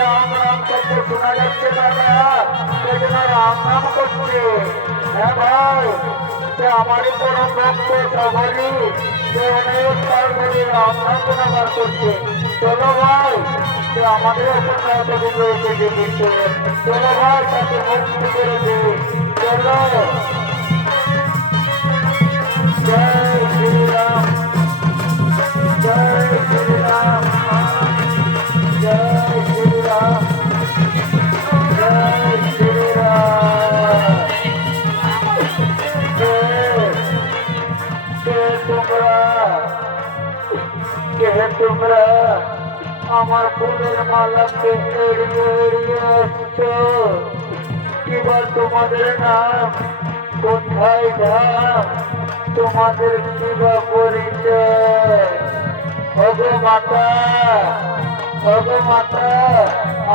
রাম রাম শব্দ শোনা যাচ্ছে দাদা, সেই জন্য রাম নাম করছে। হ্যাঁ ভাই, সে আমারই পরম ভক্ত সকলই, সে অনেক কাল ধরে রাম নাম গুণাগার করছে। চলো ভাই, সে আমাদের ওপর এতদিন রয়েছে যে দিচ্ছে, চলো ভাই তাকে মুক্তি করে দে। চলো, জয় শ্রীরাম, জয় শ্রীরাম, জয় শ্রীরাম, জয় শ্রীরাম। তোমরা আমার ফুলের মালাকে এড়িয়ে এড়িয়ে আসছো, এবার তোমাদের নাম কোথায় নাম, তোমাদের কিবা পরিচয়? ওগো মাতা, ওগো মাতা,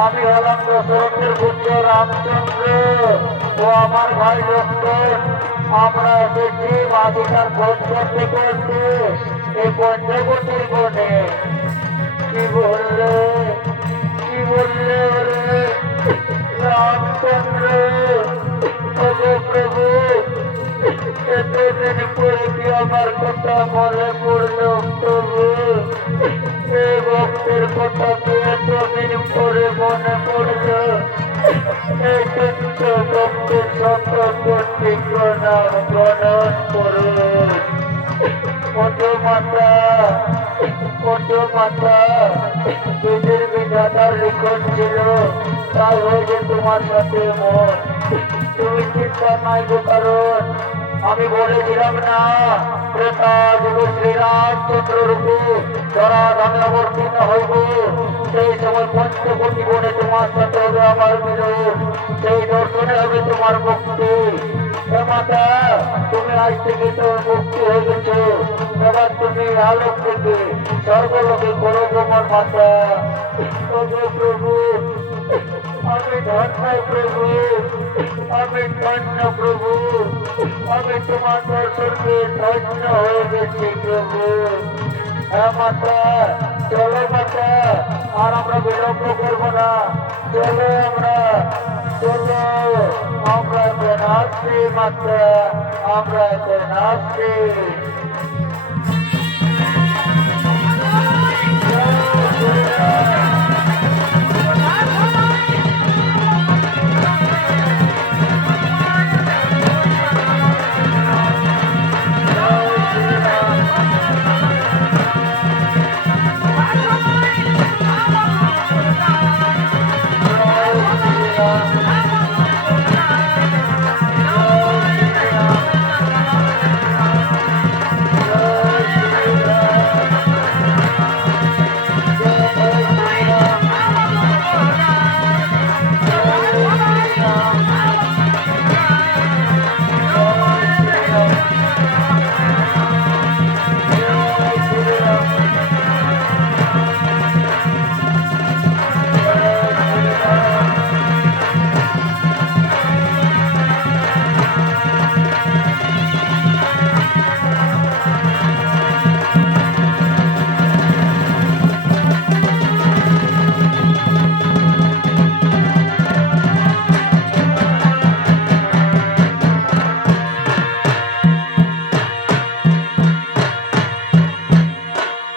আমি হলাম দশরথের পুত্র রামচন্দ্র ও আমার ভাই লক্ষ্মণ। আমরা এসেছি মাদিকার খোঁজ করতে করতে এই পঞ্চবটির বনে। কি বললে, কি বললে ওরে রামচন্দ্র? ওগো প্রভু, এতদিন পরে কি আমার কথা মনে পড়লো প্রভু? এই ভক্তের কথা কি এতদিন পরে মনে পড়লো? এই তুচ্ছ ভক্তের শতকোটি প্রণাম গ্রহণ করুন। ওঠো মাতা, ওঠো মাতা, দুধের বিধাতার লিখন ছিল, তাই হয়েছে তোমার সাথে মন। তুমি চিন্তা নাই গো, কারণ আমি বলেছিলাম না ত্রেতা যুগ শ্রীরামচন্দ্র রূপে যারা ধামে অবতীর্ণ হইব, সেই সময় পঞ্চকোটি বনে তোমার সাথে হবে আমার মিলন, সেই দর্শনে হবে তোমার মুক্তি। হে মাতা, তুমি আজ থেকে তোর মুক্তি হয়ে গেছো, এবার তুমি আলোক থেকে স্বর্গলোকে করো তোমার মাতা। প্রভু, আমি ধন্য প্রভু, আমি ধন্য প্রভু, আমি তোমার দর্শনে ধন্য হয়ে গেছি প্রভু। হ্যাঁ মাতা, চলো মাতা, আর আমরা বিলম্ব করবো না, চলো আমরা, চলো আমরা এখন আসছি মাতা, আমরা এখন আসছি।